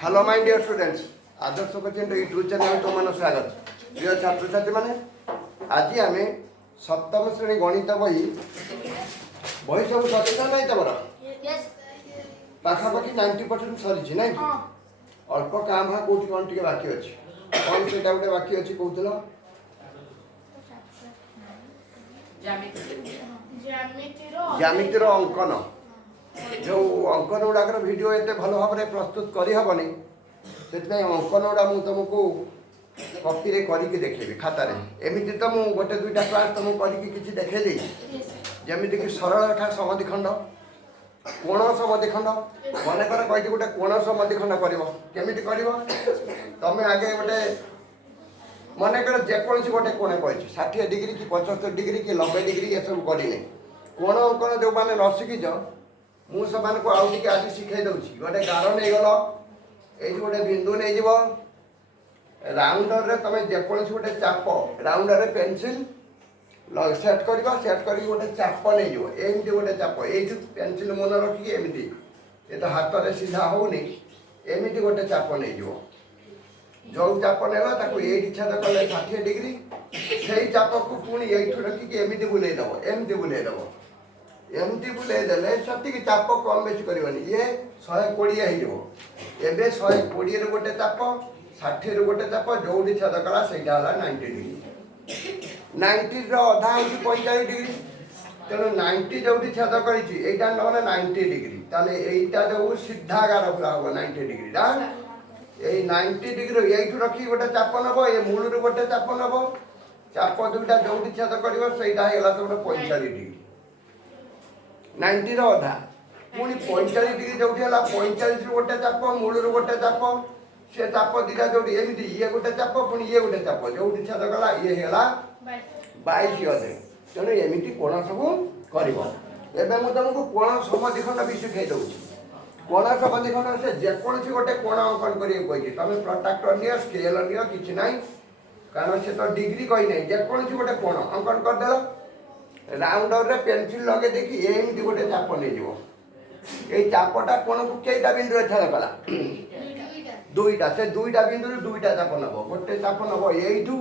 Hello my dear students, Adarsh coaching YouTube channel तुम स्वागत। प्रिय छात्र छात्री मैंने आज आम सप्तम श्रेणी गणित बही बही सब सचेत ना तुम पाखापाखि 90% सरी ना अल्प क्या भाग कौटी कौन टे बाकी अच्छी कौन से गोटे बाकी अच्छी कहूल ज्यामितिर अंकन जो अंकन गुड़ाक भिड एत भल भाव में प्रस्तुत करहबनी से अंकन गुड़ा मुझे तुमको कॉपी रे करके देखेबी खातार एमती तो मुझे गोटे दुईटा क्लास तुमको करके देखली जमीक सरल रेखा समद्विखंड कोण समद्विखंड मनकर कही गोटे कोण समद्विखंड करमी कर तुम आगे गोटे मनकर जेकोसी गोटे कोण कही 60 डिग्री कि 75 डिग्री कि 90 डिग्री ये सब करने कोण अंकन जो मैंने न शिखिच मुझे आउ टे आज शिखे दूसरी गोटे गार नहीं गल ये गोटे बिंदु नहीं राउंडर रे तुम जेकोसी गोटे चाप राउंडर रे पेनसिल सेट कर गोटे चाप नहीं एमती गोटे चाप ये पेनसिल मन रखिकी एमती ये तो हाथ में सीधा होनी एमती गोटे चाप नहीं जो चाप नेला ये छेद कले 60 डिग्री से चाप को पुणी ये रखिकी एमती बुलेदब एमती बुलेदब एमती बुलेदेले से चाप कम बेसी करनी ये 120 हो 120 गोटे चाप 60 गोटे चाप जो छेद कला से 90 डिग्री 90 अधा हो 45 डिग्री तेणु 90 जो छेद कर 90 डिग्री ताले यहीटा जो सीधा गार पूरा हम 90 डिग्री यही 90 डिग्री ये रखी गोटे चाप नब ये मूल गोटे चाप नब चाप दुईटा जो छेद कर 45 डिग्री 90 अधा पुणी 45 डिग्री जो 45 गोटे चाप मूल गोटे चाप से चाप दीटा जो एमती ये गोटे चाप पुणी ये गोटे चाप जो छेद कला ये है 22 अधे तेणु एमती कोण सब कर तुमको कोण समद्विखंड भी शिखे दूसरी कोण समद्विखंड से जेकोसी गोटे कोण अंकन करें तुम प्रोट्राक्टर नि स्केल नि कि ना कारण से तो डिग्री कही ना जेकोसी गोटे कोण अंकन करदेल राउंडर रे पेनसिल लगे देखी एमती गोटे चाप नहीं ये चापटा कोण को कईटा बिंदु छेद कला दुईटा से दुईटा बिंदु दुईटा चाप नब गोटे चाप नब यू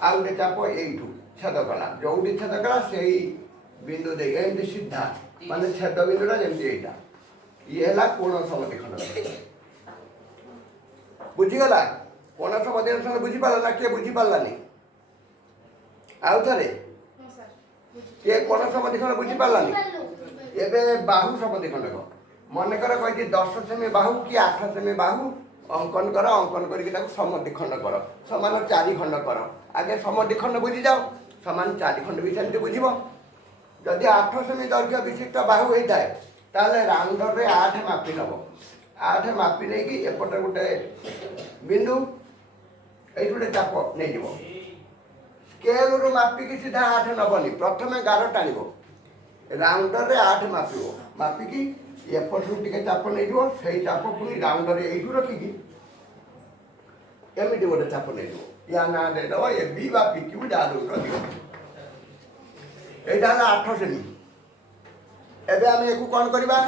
आ गोटे चाप यू छेद कला जो छेद कला से बिंदु दे एमती सीधा मान छेद बिंदुटा जमी यहाँ ये है कोण समद्विखंड बुझीगला कोण समद्विखंड बुझीपार ना किए बुझीपारानी आउ थे किए कोण समद्विखंड बुझीपारानी एवं बाहु समद्विखंड मनकर कही 10 सेमी बाहु कि 8 सेमी बाहु अंकन कर अंकन कर समद्विखंड कर समान 4 खंड कर आगे समद्विखंड बुझी जाओ समान 4 खंड भी सेमती बुझ जदि 8 सेमी दैर्घ्य विशिष्ट बाहु होता है ताले राउंडर रे 8 मापी नब 8 मापी नहीं कि एपटे गोटे बिंदु ये गोटे चाप नहीं स्केल रू मापिकी सीधा 8 नबनी प्रथम गार टाण राउंडर रे 8 मापिब मापिकी एपटू टे चाप नहीं से चाप पुणी राउंडर यू रखिकी एमती गोटे चाप नहीं या ना देदेव ए बी बा पी क्यू यहाँ 8 सेमी एबे आम एक कौन करवा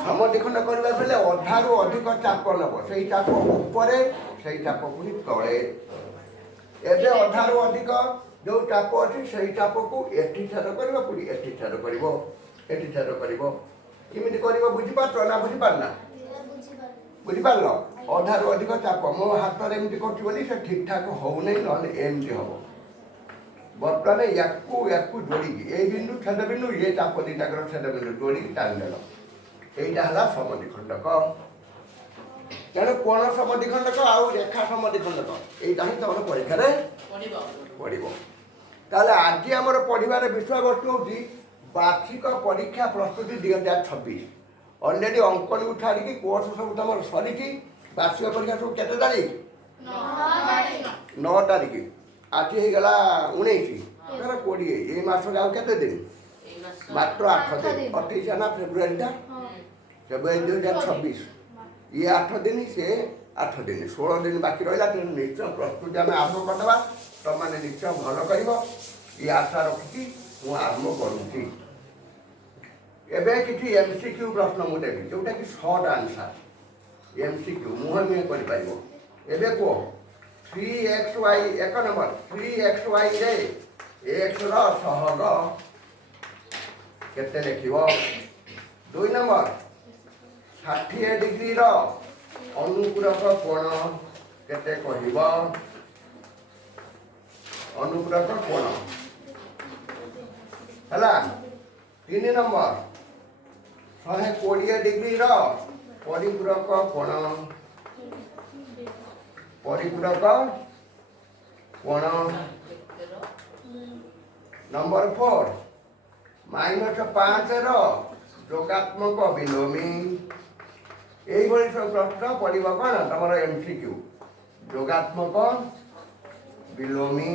समद्विखंड करवा बेले अधारू अधिक चाप नब से चाप उपरे से चाप पुणी तले एबे अधारू अधिक जो चाप अच्छी से चाप को एटी छेद कर पुणी एटी छेद कर केमी कर बुझीपार ना बुझीपारना बुझीपार अधारू अधिक चाप मो हाथ में एमती कर ठीक ठाक होनी ना एमती हम बर्तमान या जोड़ी ये बिंदु छेद बिंदु ये चाप दीटाक छेद बिंदु जोड़ी टाणीदेल यहाँ है समद्विखंडक तेणु कोण समद्विखंडक आउ रेखा समद्विखंडक यहाँ ही तुम परीक्षा पढ़ आज आम पढ़ार विषय वस्तु हूँ वार्षिक परीक्षा प्रस्तुति 2026 अलरेडी अंकन को छाड़ी कोर्स सब तुम सरी वार्षिक परीक्षा सब केते तारीख 9 तारीख आज होगला 19 20 ये मास के दिन मात्र 8 दिन 28 ना फेब्रुआरी फेब्रुआरी 2026 ये 8 दिन से 8 दिन 16 दिन बाकी रहा तेणु निश्चय प्रस्तुति आम आरंभ करदे तुम मैंने निश्चय भल कर ये आशा रखी मुझे आरंभ करुँची एबे किछि एमसीक्यू प्रश्न मु देबी जोटा कि शॉर्ट आंसर एमसीक्यू मुह मुहे कर पाइबो एबे को 3xy एक नंबर 3xy रे x रो सहग केते लिखिबो 2 नंबर 60 डिग्री रो अनुपूरक कोण केते कहिबो अनुपूरक कोण हला 3 नंबर 120 डिग्री रो परिपूरक कोण नंबर 4 -5 रो जोगात्मक विलोमी यही भली सब प्रश्न पड़िबो कोन तमरो एमसीक्यू जोगात्मक विलोमी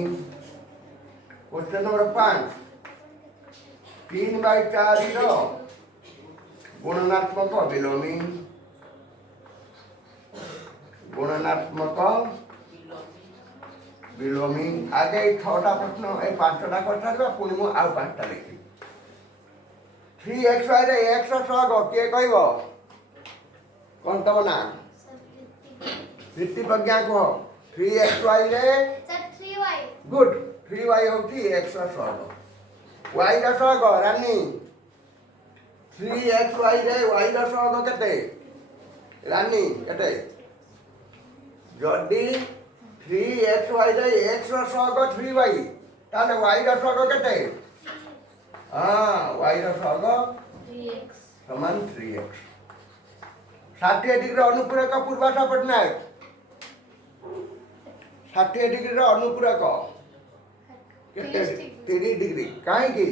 क्वेश्चन नंबर 5 3/4 रो गुणनात्मक विलोमी आगे 6टा प्रश्न ए 5टा कर पुणी मु आउ 5टा लिखी 3xy रे x सहग के कहबो कौन तम ना प्रीति प्रज्ञा को 3xy रे सर 3y गुड 3y होती x सहग y रा सहग रानी 3xy रे y रा सहग केते रानी केते जदी 3xy रे x रा सहग 3y ताले y रा सहग केते हां y रा सहग 3x समान 3x 60 डिग्री अनुपूरक पूर्वाशा पटनायक 60 डिग्री अनुपूरक केते 30 डिग्री काहे की सर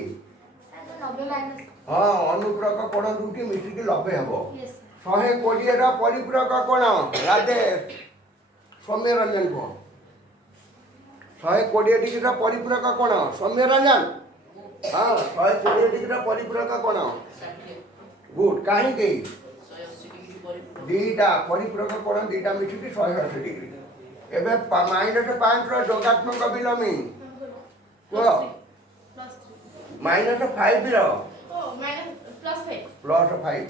90 माइनस हां अनुपूरक कोण दुटी मिसिकी 90 हबो यस 120 रा परिपूरक कोण राधे सौम्य रंजन को 120 डिग्री रा परिपूरक कोण सौम्य रंजन हां 120 डिग्री रा परिपूरक कोण गुड काहे की दीटा परिपूरक कोण दीटा मिसिकी 180 डिग्री एबे -5 रो जोगात्मक विलोमी को -5 रो +5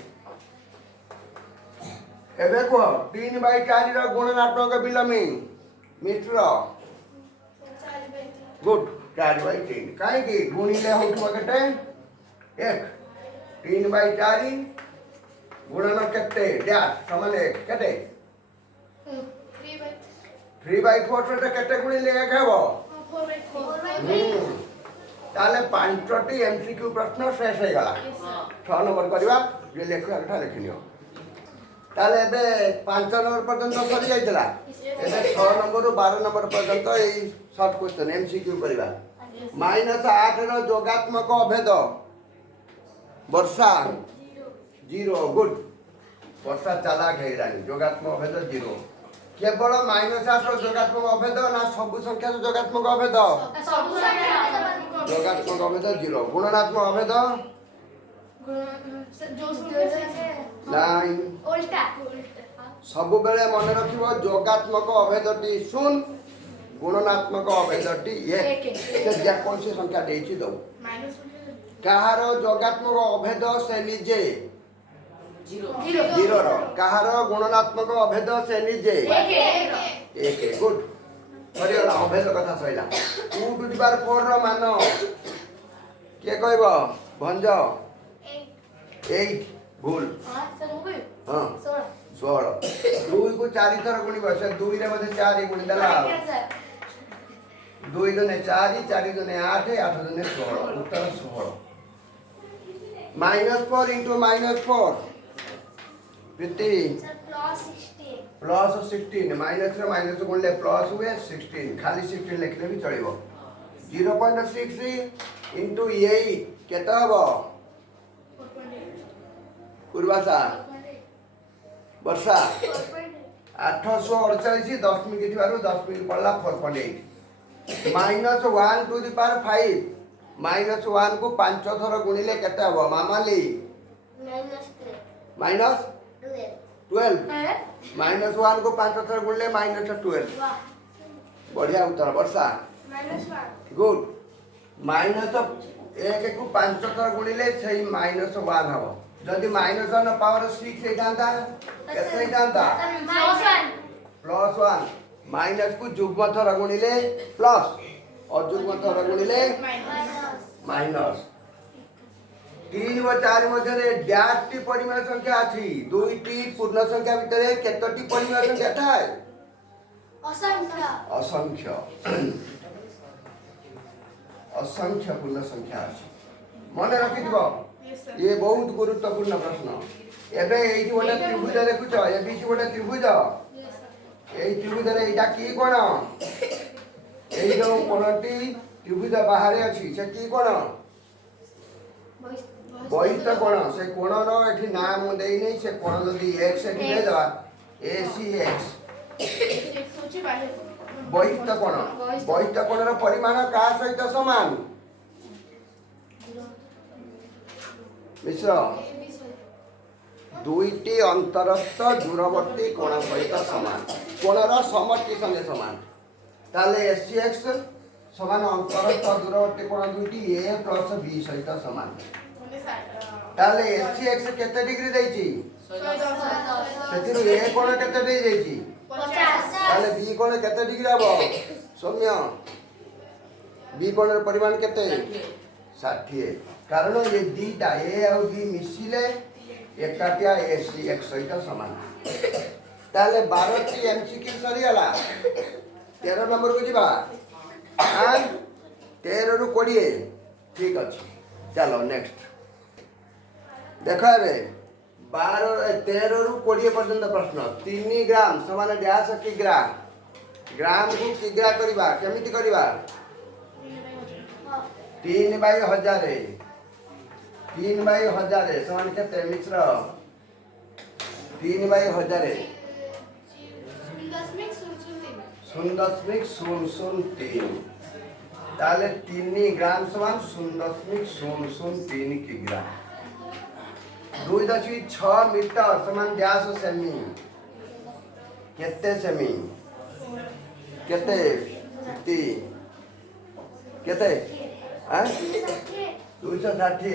एबे को 3/4 रो गुणनात्मक विलोमी मिश्र गुड 4/3 काहे की गुणिले होतो केते 1 3/4 गुणन केते डैश समान 1 केते 3/4 रे केते गुणिले 1 हेबो 4/3 ताले 5टी एमसीक्यू प्रश्न शेष हो गला 6 नंबर करबा जे लेखा कथा लिखनियो ताले एबे 5 नंबर पर्यंत सरी जाइतला एबे 6 नंबर 12 नंबर पर्यंत एई शॉर्ट क्वेश्चन एमसीक्यू करबा -8 रो जोगात्मक अभेद वर्षा 0 गुड वर्षा चालाक हेरानी जोगात्मक अभेद 0 केवल -8 रो जोगात्मक अभेद ना सब संख्या रो जोगात्मक अभेद सब संख्या जोगात्मक अभेद 0 गुणनात्मक अभेद जो संख्या नाइन उल्टा सब बेले मन रखिबो जोगात्मक अभेदटी 0 गुणनात्मक अभेदटी 1 से जे कोन से संख्या देछि दो कहारो जोगात्मक अभेद से निजे 0 रो कहारो गुणनात्मक अभेद से निजे 1 गुड परिला अभेद कथा सइला 2 रो मान के कहबो भंज 8 भूल हां सर हो गई हां 16 2 को 4 थर गुणिबो से 2 रे मध्ये 4 गुणि देला 2 दुने 4 4 दुने 8 8 दुने 16 उत्तर 16 -4 into -4 प्रीति सर +16 माइनस रे माइनस गुणले प्लस हुए 16 खाली 16 लिखले भी चलिबो 0.6 into 8 केता हबो पूर्वाशा वर्षा 848 10 मिनिट थिबारु 10 मिनिट पड़ला 4.8 -1 टू द पावर 5 -1 को 5 थर गुणिले केते हबो मामाली माइनस 12 -1 को 5 थर गुणिले -12 बढ़िया उत्तर वर्षा -1 गुड एक को 5 थर गुणिले से -1 हबो जदि -1 पावर 6 हेतांता केते हेतांता +1 माइनस को जुग्म थर गुणिले प्लस और जुग्म थर गुणिले माइनस 3 व 4 मध्य डैश टी परिमेय संख्या अछि दुईटी पूर्ण संख्या भितर केतोटी परिमेय संख्या थाए असंख्य असंख्य पूर्ण संख्या अछि मने रखि दिबो ये बहुत गुरुत्वपूर्ण प्रश्न एबे एई गोटे त्रिभुज देखुछ ए बीच गोटे त्रिभुज एई त्रिभुज रे एटा की कोण एई जो कोणटी त्रिभुज बाहर अछि से की कोण बहिष्ठ कोण से कोणर एठी नाम देई नै से कोण जदी x एठी दे दवा ACX बहिष्ठ कोणर परिमाण का सहित समान मिश्र दुईटी अंतरस्थ दूरवर्ती कोण सहित समान कोणर समष्टि संगे समान ताले ACX समान अंतरस्थ दूरवर्ती कोण दुईटी A + B सहित समान ताले ACX केते डिग्री देइची सेतिरु A कोण केते देइ देइची 50 ताले B कोण केते डिग्री हबो सौम्य B कोणर परिमाण केते 60 कारण ये दीटा A और B मिसिले एकाटिया ACX सहित समान ताले 12 टी MCQ सरी गला 13 नंबर को जीवा 13 रु 20 ठीक अछि चलो नेक्स्ट देखो एबे 13 रु 20 पर्यंत प्रश्न 3 ग्राम समान डैश किग्रा ग्राम को किग्रा करबा केमिति करबा 3/1000 3/1000 समान केते मिश्र 3/1000 0.003 ताले 3 ग्राम समान 0.003 किग्रा 2.6 मीटर समान डैश सेमी केते सेमी केते ती केते हां 260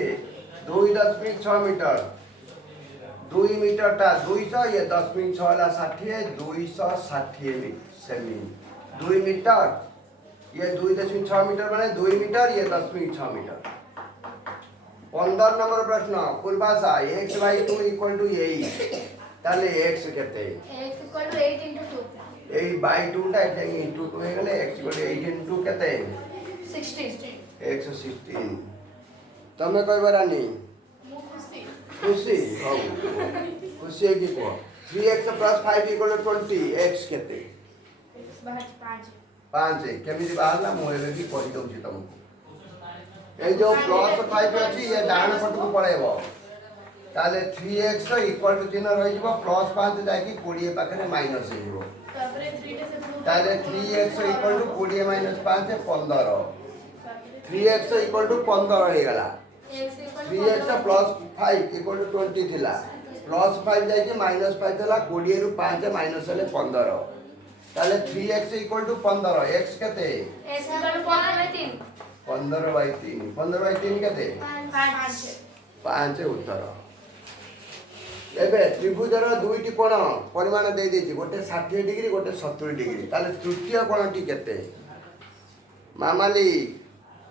2.6 मीटर 2 मीटर टा 200 ये 10.6 ला 60 260 सेमी 2 मीटर ये 2.6 मीटर माने 2 मीटर ये 10.6 मीटर 15 नंबर प्रश्न पूर्वाशा x/2 = 8 ताले x केते x = 8 * 2 8/2 टा into 2 हे गेले x = 8 into केते 16 116 तमे कहबा रानी खुशी हो खुशी है कि को 3x + 5 = 20 x केते 5 केमिति बाहरला मु एबे भी कहि दउची तुमको ए जो +5 अछि ये डान पट को पळेबो ताले 3x = चिन्ह रहि जबो +5 जाय कि 20 पाखरे माइनस हे जबो ताले 3x = 20 - 5 15 3x = 15 हे गला 3x + 5 = 20 थिला +5 जाय कि -5 थिला 20 रु 5 माइनस हेले 15 ताले 3x = 15 x केते x = 15/3 15/3 15/3 केते 5 उत्तर एबे त्रिभुजर दुईटी कोण परिमाण दे देछि गोटे 60 डिग्री गोटे 70 डिग्री ताले तृतीय कोणटी केते मामाली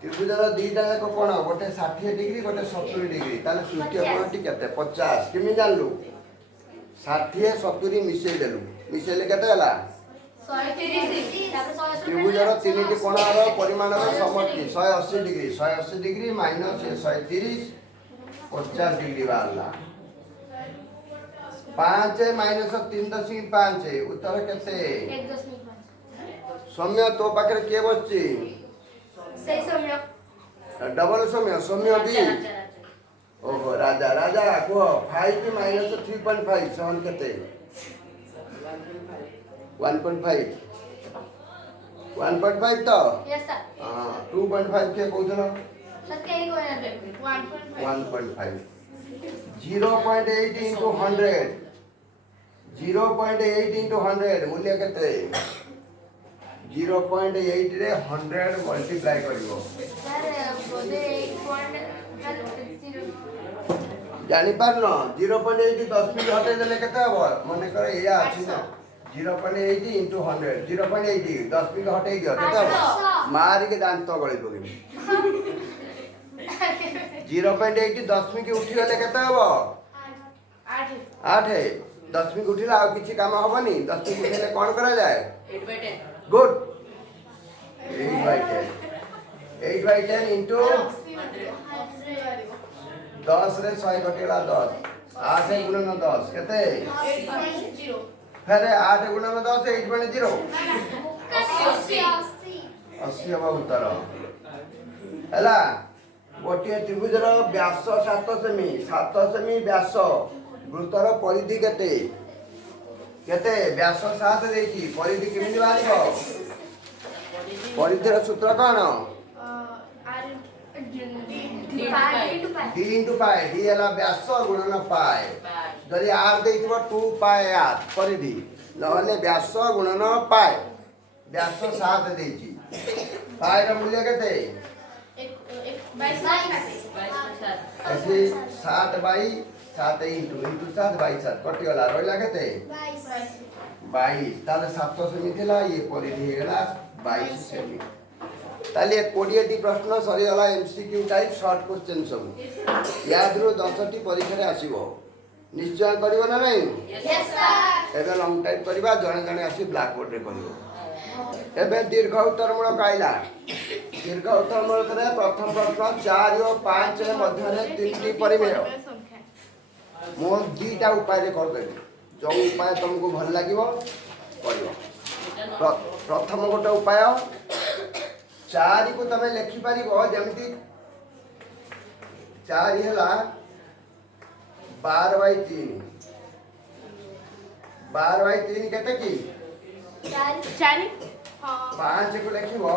त्रिभुजर दुईटा जाक कोण गोटे 60 डिग्री गोटे 70 डिग्री ताले तृतीय कोणटी केते 50 केमि जानलु 60 70 मिसेइ देलु मिसेइले केते हला 130 त्रिभुजर तीनटी कोणर परिमाणर समष्टि 180 डिग्री 180 डिग्री माइनस 130 50 डिग्री बाहरला 5 - 3.5 उत्तर केते 1.5 सौम्य तो पाखरे के बसची सही सौम्य डबल सौम्य भी ओहो राजा राजा को 5 - 3.5 समान केते 1.5 1.5 तो यस सर हां 2.5 के कहउथलो सर के ही कोन 1.5 0.8 into 100 0.8 into 100 मूल्य केते 0.8 रे 100 मल्टीप्लाई करिवो सर बोले 8.0 जानी पार न 0.8 10 मिनट हटे देले केते हबो मने करे या अछि ना 0.8 into 100 0.8 10 मिनट हटे दियो केते हबो मारी के दांत गळी पगिबी 0.8 10 मिनट उठी गले केते हबो 8 8 10 मिनट उठिला आ किछि काम हबनी 10 मिनट उठिले कोन करा जाए 8/10 गुड 8/10 8/10 into 10 रे 100 कटेला 10 8 गुणन 10 केते 8.0 फिर 8 गुणन 10 8.0 80 हवा उत्तर हैला गोटे त्रिभुजर व्यास 7 सेमी व्यास वृत्तर परिधि केते केते व्यास 7 देछि परिधि केमिति बारिबो परिधिर सूत्र कोन d into pi d हला व्यास गुणन पाए जदि r देइथिबो 2 पाए r परिधि नहले व्यास गुणन पाए व्यास 7 देछि पाए र मूल्य केते 22 ऐसे 7 बाई 7 into 7 बाई 7 कटि गला रहला केते 22 ताले 7 सेमी थिला ये परिधि हेला 22 सेमी ताले 20 टी प्रश्न सरी गला एमसीक्यू टाइप शॉर्ट क्वेश्चन सब यादरो 10 टी परीक्षा रे आसीबो निश्चय करिवो ना नहीं यस सर एबे लॉन्ग टाइप करिबा जणे जणे आसी ब्लैक बोर्ड रे करिवो एबे दीर्घ उत्तरमूलक आइला दीर्घ उत्तरमूलक रे प्रथम प्रश्न 4 और 5 रे मध्य रे 3 टी परिमेय मो दीटा उपाय रे कर देबी जो उपाय तुमको भल लागिवो करिवो प्रथम गोटे उपाय 4 को तमे लिखि पारिबो जेमति 4 हला 12/3 12/3 केते की 4 5 को लिखिबो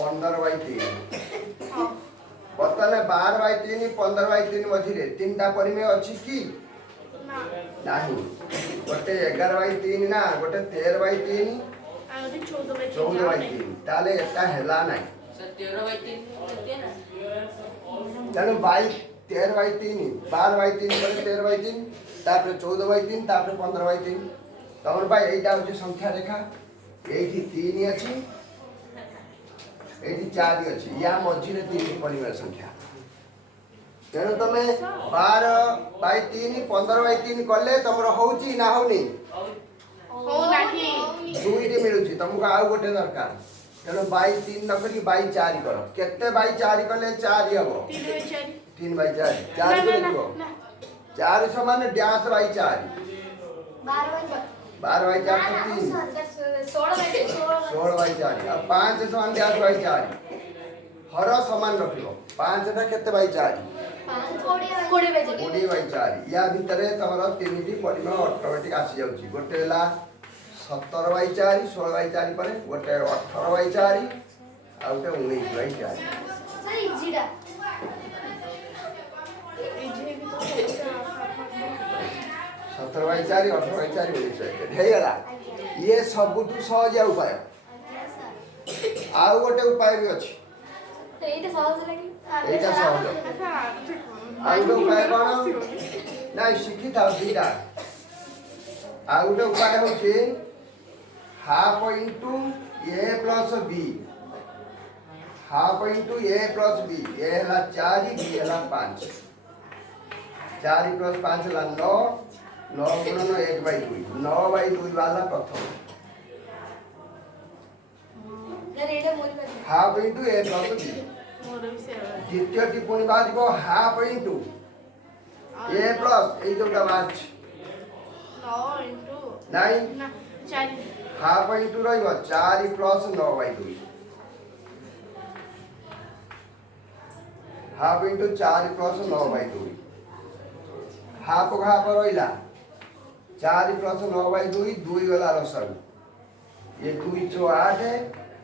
15/3 बतले 12/3 15/3 मझिरे तीनटा परिमेय अछि की नाही गोटे 11/3 ना गोटे 13/3 14/3 ताले एटा हेला नाही 13/3 केते ना तेणु 13/3 12/3 पर 13/3 तापर 14/3 तापर 15/3 तमर भाई एटा होची संख्या रेखा एठी 3 अछि एठी 4 अछि या मझिरे 3 परिमेय संख्या तेणु तमे 12/3 15/3 कले तमर होउची ना होनी दुईटी मिलुची तुमको आउ गोटे दरकार तेणु 22/3 न करी 22/4 करो केते 22/4 कले 4 हबो 3/4 4 को लिखो 4 समान डैश 4 12/4 तो 3 16/4 अब 5 समान डैश 4 हर समान रखियो 5 टा केते 4 20/4 या भीतर तमर 3 टी परिमाण ऑटोमेटिक आसी जाउची गोटे ला 17/4 16/4 पर गोटे 18/4 आ गोटे 19/4 सर इजीडा 17/4 18/4 19/4 हे गला ये सबुठु सहज उपाय आ गोटे उपाय भी अछि तो एटा सहज लागि एटा सहज आ गोटे उपाय कोन नाही शिखी था दीटा आ गोटे उपाय होची half into a plus b half into a plus b a हला 4 b हला 5 4 प्लस 5 हला 9 9 गुणन 1/2 9/2 वाला प्रथम सर एटा मोर कर half into a plus b द्वितीय टिप्पणी बाजिबो हाफ इंटू a प्लस ए जोटा बाच 9 हाफ इंटू रहिबो 4 plus 9/2 half into 4 plus 9/2 half को हाफ रहिला 4 प्लस 9/2 2 गला रसगु ये 2 * 8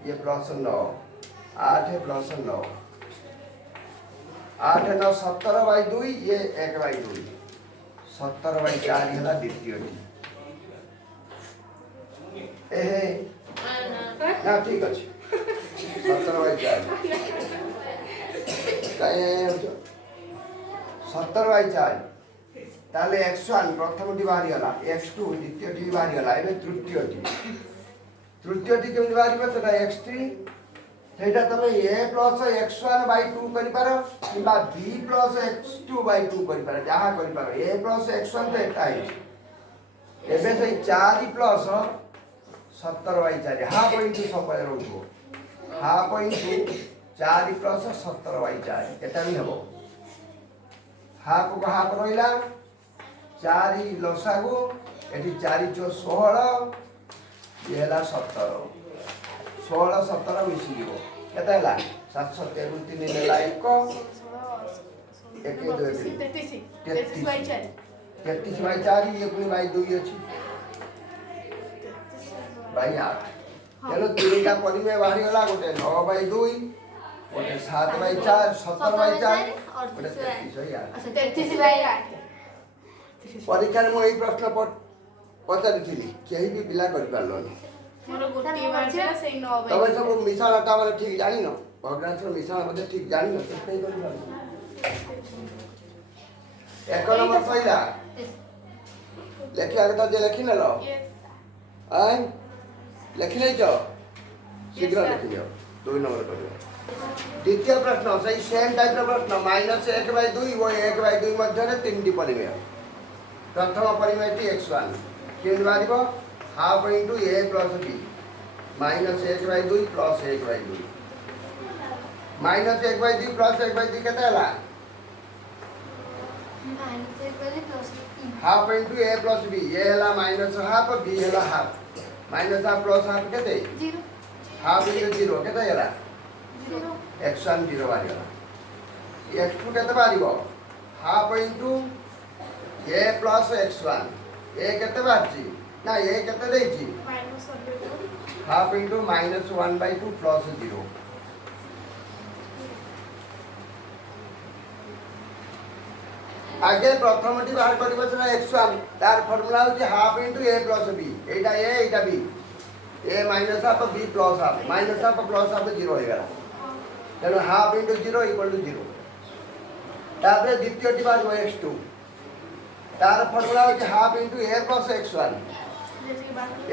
ये प्लस 9 8 प्लस 9 8 9 17/2 ये 1/2 17/4 हला द्वितीय एहे ନା ଠିକ୍ ଅଛି 17/4 କାହିଁ 17/4 ତାହେଲେ x1 ପ୍ରଥମଟି ବାହାରିଗଲା, x2 ଦ୍ୱିତୀୟଟି ବି ବାହାରିଗଲା, ଏବେ ତୃତୀୟଟି କେମିତି ବାହାରିବ? ସେଟା x3, ସେଇଟା ତମେ a ପ୍ଲସ୍ x1/2 କରିପାର କିମ୍ବା b ପ୍ଲସ୍ x2/2 କରିପାର, ଯାହା କରିପାର। a ପ୍ଲସ୍ x1 ତ ଏଟା ହେଇଛି, ଏବେ ସେଇ 4 ପ୍ଲସ୍ 17/4 ହାଫ୍ ଇଣ୍ଟୁ ସବୁବେଳେ ରହୁଥିବ, ହାଫ୍ ଇଣ୍ଟୁ 4 ପ୍ଲସ୍ 17/4 ଏଟା ବି ହେବ। ହାଫ୍ କୁ ହାଫ୍ ରହିଲା, 4 ଲସାଗୁ, ଏଠି 4 × 16, ଇଏ ହେଲା 17, 16 17 ମିଶିଯିବ, କେତେ ହେଲା? 713 3 ହେଲା 1, 1 2 33/4, ଇଏ ପୁଣି /2 ଅଛି, /8। ତେଣୁ ତିନିଟା ପରିମେୟ ବାହାରିଗଲା, ଗୋଟେ 9/2, ଗୋଟେ 7/4, 17/4, ଗୋଟେ 33/8। ପରୀକ୍ଷାରେ ମୁଁ ଏଇ ପ୍ରଶ୍ନ ପଚାରିଥିଲି, କେହି ବି ପିଲା କରିପାରିଲନି। ତମେ ସବୁ ମିଶାଣଟା ମାନେ ଠିକ୍ ଜାଣିନ, ଭଗ୍ନାଂଶର ମିଶାଣ ମଧ୍ୟ ଠିକ୍ ଜାଣିନ, ସେଥିପାଇଁ କରିପାରିଲ। 1 ନମ୍ବର ସଇଲା, ଲେଖିବା କଥା ଯେ ଲେଖିନେଲ, ଲେଖିନେଇଛ, ଶୀଘ୍ର ଲେଖିଦିଅ। 2 ନମ୍ବର କରିବ। ଦ୍ୱିତୀୟ ପ୍ରଶ୍ନ ସେଇ ସେମ୍ ଟାଇପ୍ର ପ୍ରଶ୍ନ, -1/2 ଓ 1/2 ମଧ୍ୟରେ 3ଟି ପରିମେୟ। ପ୍ରଥମ ପରିମେୟଟି x1 କେମିତି ବାହାରିବ? Half into a plus b, -1/2 plus 1/2, -1/2 plus 1/2 କେତେ ହେଲା? Half into a plus b, ये है -हाफ, b है हाफ, -हाफ प्लस हाफ केते 0, हाफ इंटू 0 केते है x1 0 बारिगला, x2 केते बारिबो? Half into a plus x1, a केते बारची ना, a केते देची हाफ इंटू -1/2 प्लस 0। आगे प्रथमटी बाहर करिबो सेटा x1, तार फार्मूला होची half into a plus b, Etah a Etah b, a minus half b plus half, minus half plus half 0 हो गला, तेनो हाफ इंटू 0 इक्वल टू 0। तापर द्वितीयटी बाहर x2, तार फार्मूला होची half into a plus x1,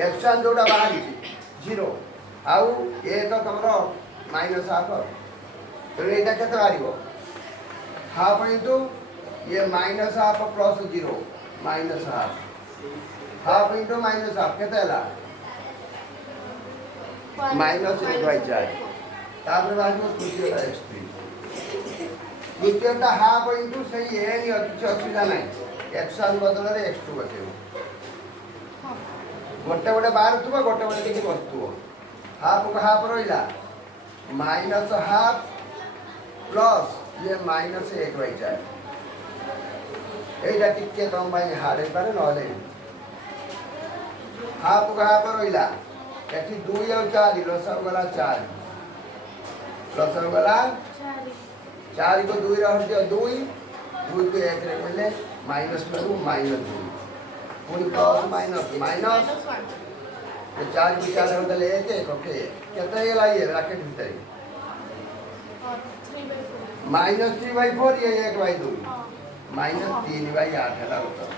x1 जोटा बाहर 0 आउ a तो तमरो माइनस हाफ, तेनो एटा केते बाहरिबो? हाफ इंटू ये -half plus 0, -half, half into -half केते हला? -1/4। तापर बाजू तृतीयटा x3, तृतीयटा हाफ इंटू सही ए नि अछि असुविधा नै, x1 बदल रे x2 बसेबो, गोटे गोटे बाहर तुबो, गोटे गोटे किछि बस्तुबो, हाफ को हाफ रहिला, -हाफ प्लस ये -1/4, এইটা টিকে তম ভাই হারে পারে নহলে হাফ হাফ রইলা, এটি 2 আর 4 লসাগু গলা 4, লসাগু গলা 4 को 2 रे हट दियो 2 को 1 रे मिले -2 -2 पूरी प्लस माइनस माइनस, ये 4 को 4 रे हटले 1 ओके, केते गेला ये ब्रैकेट भीतर -3/4, ये 1/2, -3/8 है उत्तर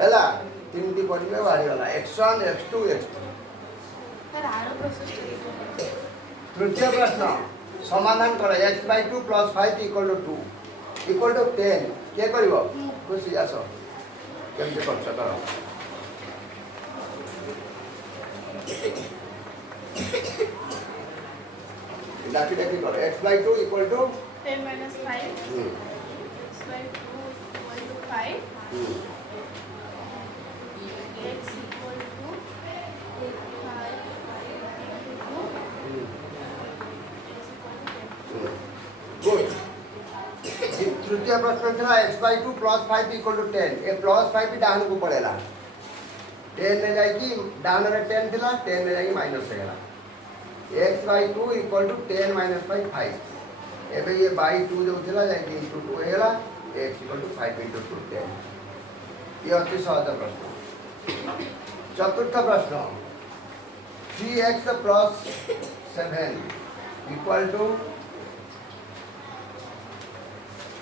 है, 3टी परिमेय बाहरी गला, x1 x2 x3। तृतीय प्रश्न समाधान कर, x/2 + 5 = 2 = 10 के करिवो? खुशी आसो केमते करछ करो। डाकी डाकी करो, x/2 = 10 - 5, x/2 = 5, x = 5 गुड। तृतीय प्रश्न था x/2 + 5 = 10, ए +5 डाउन को पड़ेला, 10 ने जाई डाउन रे 10 थिला, 10 ने जाई माइनस हो गला, x/2 = 10 - 5, एबे ये बाई 2 जो थिला जाई * 2 हो गला, x = 5 × 2 10। ये अति सहज प्रश्न। चतुर्थ प्रश्न 3x plus 7 equal to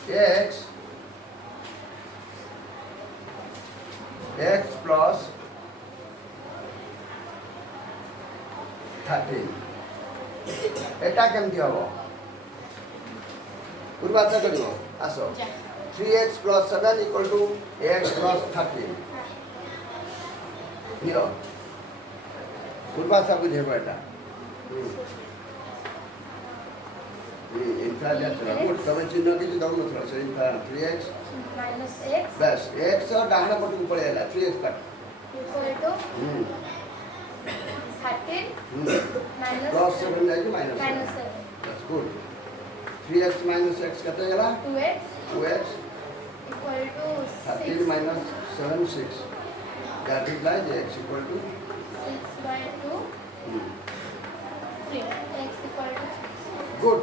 x plus 13 এটা কেমতি হব পূর্বাচা করিব আসো 3x plus 7 equal to x plus 13 নিও পূর্বাচা বুঝেব এটা ইনফ্রাজেন্টরা গুড তবে চিহ্ন কিছু দাও নথিলা সে ইনফ্রা 3x minus x बस x और डाहना पटू पड़ेगा 3x cut equal to 13 minus plus 7 जाएगी minus minus 7. That's good 3x minus x कते गेला 2x 2x equal to 13 minus 7 6 that implies x equal to 6 by 2 3 x equal to good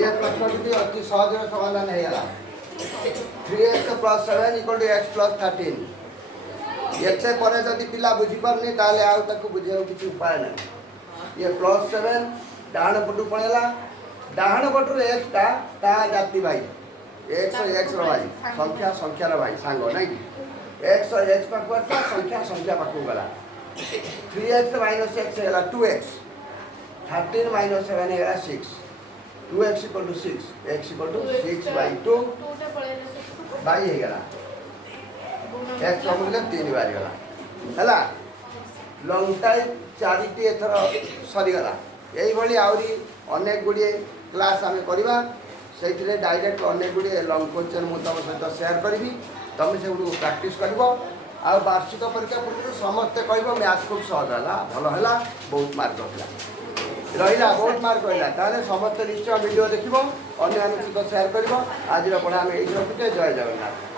ये प्रश्न की अति सहज समाधान है गला 3x plus 7 equal to x plus 13 एते परे जदि पिला बुझी परनी ताले आउ तक बुझेउ किछि उपाय नै ये प्लस 7 डाहण पटु पळेला डाहण पटु x ता जाति भाई x और x रो भाई संख्या रो भाई सांगो नै x और x पाक पड़ता संख्या पाकु गला 3x minus x है 2x 13 minus 7 है 6 2x equal to 6 x equal to 6 by 2 2 पड़े रहते बाई है गला x मतलब 3 बार गला हला लॉन्ग टाइम चारिटी एथर सरी गला एई भली आउरी अनेक गुडी क्लास आमे करबा सेइथिरे डायरेक्ट अनेक गुडी लॉन्ग क्वेश्चन मु तम सहित शेयर करबी तमे सेउडू प्रैक्टिस करबो आ वार्षिक परीक्षा पूर्व समस्त कहबो मैथ खूब सहज हला भलो हला बहुत मार्क रखला रहिला बहुत मार्क रहिला ताले समस्त निश्चय वीडियो देखिबो अन्य अनुचित शेयर करबो आज पढ़ा हम एई रखुचे जय जगन्नाथ।